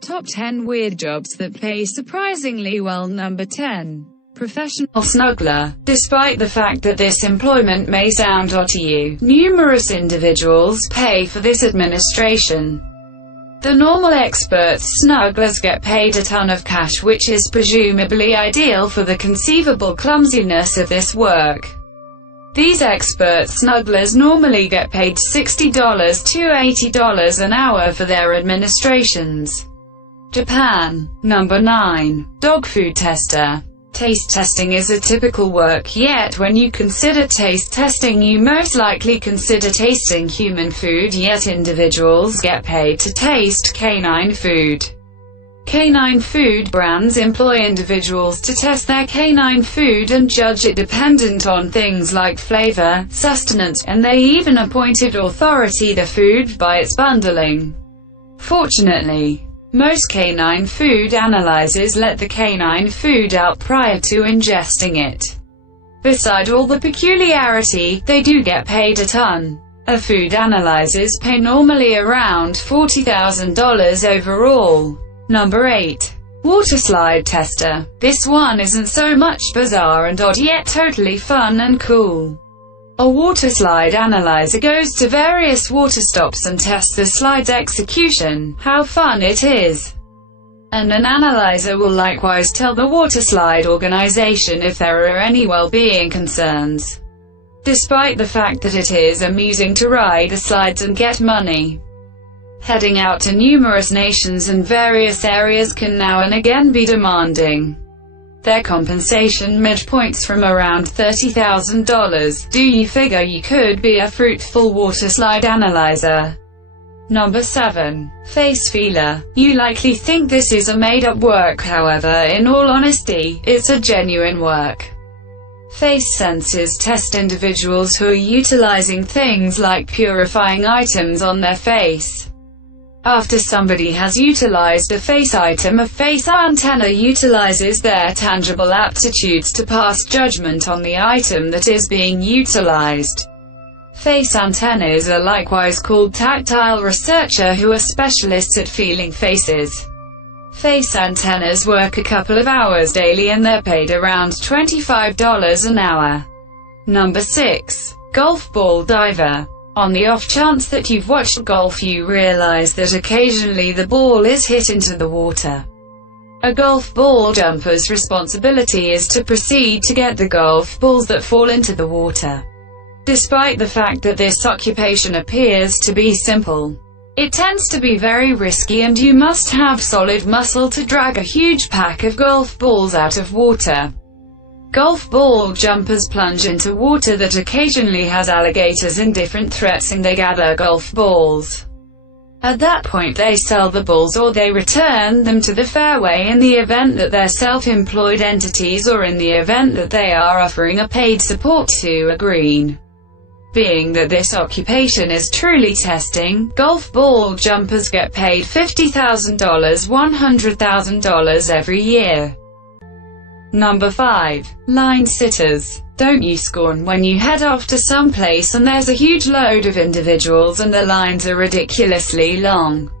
Top 10 weird jobs that pay surprisingly well. Number 10. Professional snuggler. Despite the fact that this employment may sound odd to you, numerous individuals pay for this administration. The normal experts snugglers get paid a ton of cash, which is presumably ideal for the conceivable clumsiness of this work. These expert snugglers normally get paid $60 to $80 an hour for their administrations. Japan. Number 9. Dog food tester. Taste testing is a typical work, yet when you consider taste testing you most likely consider tasting human food, yet individuals get paid to taste canine food. Canine food brands employ individuals to test their canine food and judge it dependent on things like flavor, sustenance, and they even appointed authority the food by its bundling. Fortunately, most canine food analyzers let the canine food out prior to ingesting it. Beside all the peculiarity, they do get paid a ton. Food analyzers pay normally around $40,000 overall. Number 8. Waterslide tester. This one isn't so much bizarre and odd, yet totally fun and cool. A waterslide analyzer goes to various water stops and tests the slide's execution, how fun it is. And an analyzer will likewise tell the waterslide organization if there are any well-being concerns. Despite the fact that it is amusing to ride the slides and get money. Heading out to numerous nations and various areas can now and again be demanding. Their compensation midpoints from around $30,000. Do you figure you could be a fruitful waterslide analyzer? Number 7. Face feeler. You likely think this is a made-up work, however, in all honesty, it's a genuine work. Face sensors test individuals who are utilizing things like purifying items on their face. After somebody has utilized a face item, a face antenna utilizes their tangible aptitudes to pass judgment on the item that is being utilized. Face antennas are likewise called tactile researcher, who are specialists at feeling faces. Face antennas work a couple of hours daily and they're paid around $25 an hour. Number 6. Golf ball diver. On the off chance that you've watched golf, you realize that occasionally the ball is hit into the water. A golf ball jumper's responsibility is to proceed to get the golf balls that fall into the water. Despite the fact that this occupation appears to be simple, it tends to be very risky and you must have solid muscle to drag a huge pack of golf balls out of water. Golf ball jumpers plunge into water that occasionally has alligators and different threats, and they gather golf balls. At that point they sell the balls or they return them to the fairway in the event that they're self-employed entities or in the event that they are offering a paid support to a green. Being that this occupation is truly testing, golf ball jumpers get paid $50,000, $100,000 every year. Number 5. Line sitters. Don't you scorn when you head off to some place and there's a huge load of individuals and the lines are ridiculously long?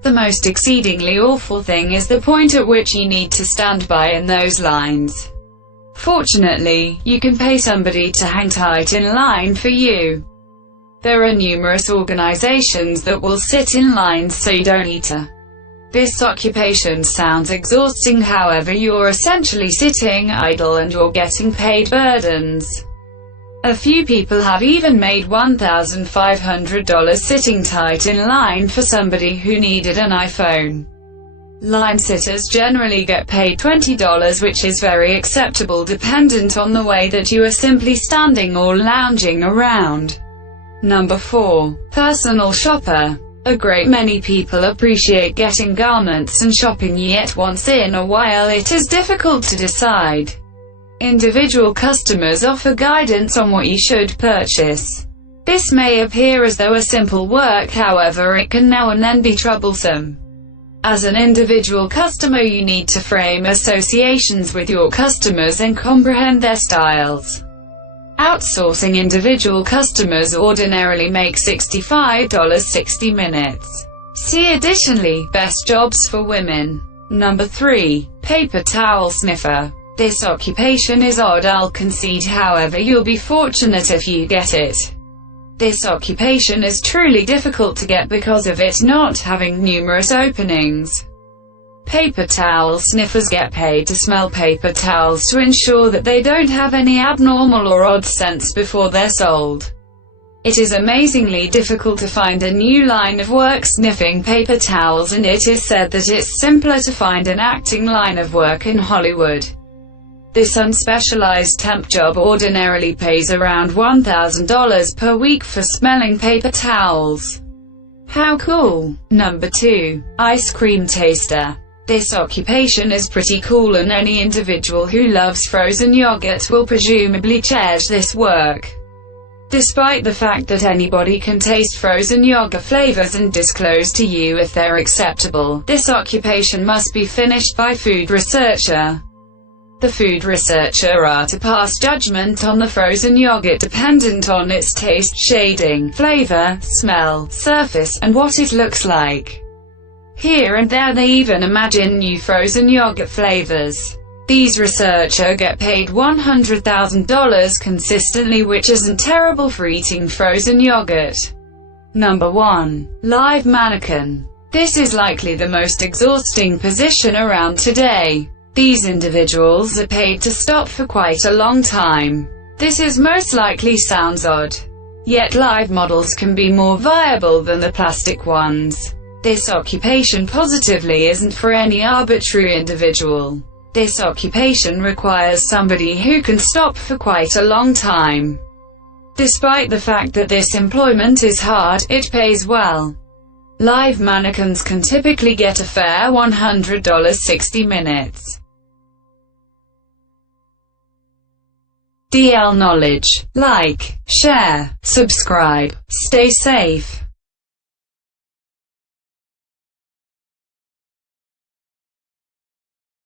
The most exceedingly awful thing is the point at which you need to stand by in those lines. Fortunately, you can pay somebody to hang tight in line for you. There are numerous organizations that will sit in lines so you don't need to. This occupation sounds exhausting, however you're essentially sitting idle and you're getting paid burdens. A few people have even made $1,500 sitting tight in line for somebody who needed an iPhone. Line sitters generally get paid $20, which is very acceptable dependent on the way that you are simply standing or lounging around. Number 4. Personal shopper. A great many people appreciate getting garments and shopping, yet once in a while it is difficult to decide. Individual customers offer guidance on what you should purchase. This may appear as though a simple work, however it can now and then be troublesome. As an individual customer you need to frame associations with your customers and comprehend their styles. Outsourcing individual customers ordinarily make $65 60 minutes. See additionally, best jobs for women. Number 3. Paper towel sniffer. This occupation is odd, I'll concede, however you'll be fortunate if you get it. This occupation is truly difficult to get because of it not having numerous openings. Paper towel sniffers get paid to smell paper towels to ensure that they don't have any abnormal or odd scents before they're sold. It is amazingly difficult to find a new line of work sniffing paper towels, and it is said that it's simpler to find an acting line of work in Hollywood. This unspecialized temp job ordinarily pays around $1,000 per week for smelling paper towels. How cool! Number 2. Ice cream taster. This occupation is pretty cool, and any individual who loves frozen yogurt will presumably cherish this work. Despite the fact that anybody can taste frozen yogurt flavors and disclose to you if they're acceptable, this occupation must be finished by food researcher. The food researcher are to pass judgment on the frozen yogurt dependent on its taste, shading, flavor, smell, surface, and what it looks like. Here and there they even imagine new frozen yogurt flavors. These researchers get paid $100,000 consistently, which isn't terrible for eating frozen yogurt. Number 1. Live mannequin. This is likely the most exhausting position around today. These individuals are paid to stop for quite a long time. This is most likely sounds odd. Yet live models can be more viable than the plastic ones. This occupation positively isn't for any arbitrary individual. This occupation requires somebody who can stop for quite a long time. Despite the fact that this employment is hard, it pays well. Live mannequins can typically get a fair $100 60 minutes. DL Knowledge. Like, share, subscribe. Stay safe.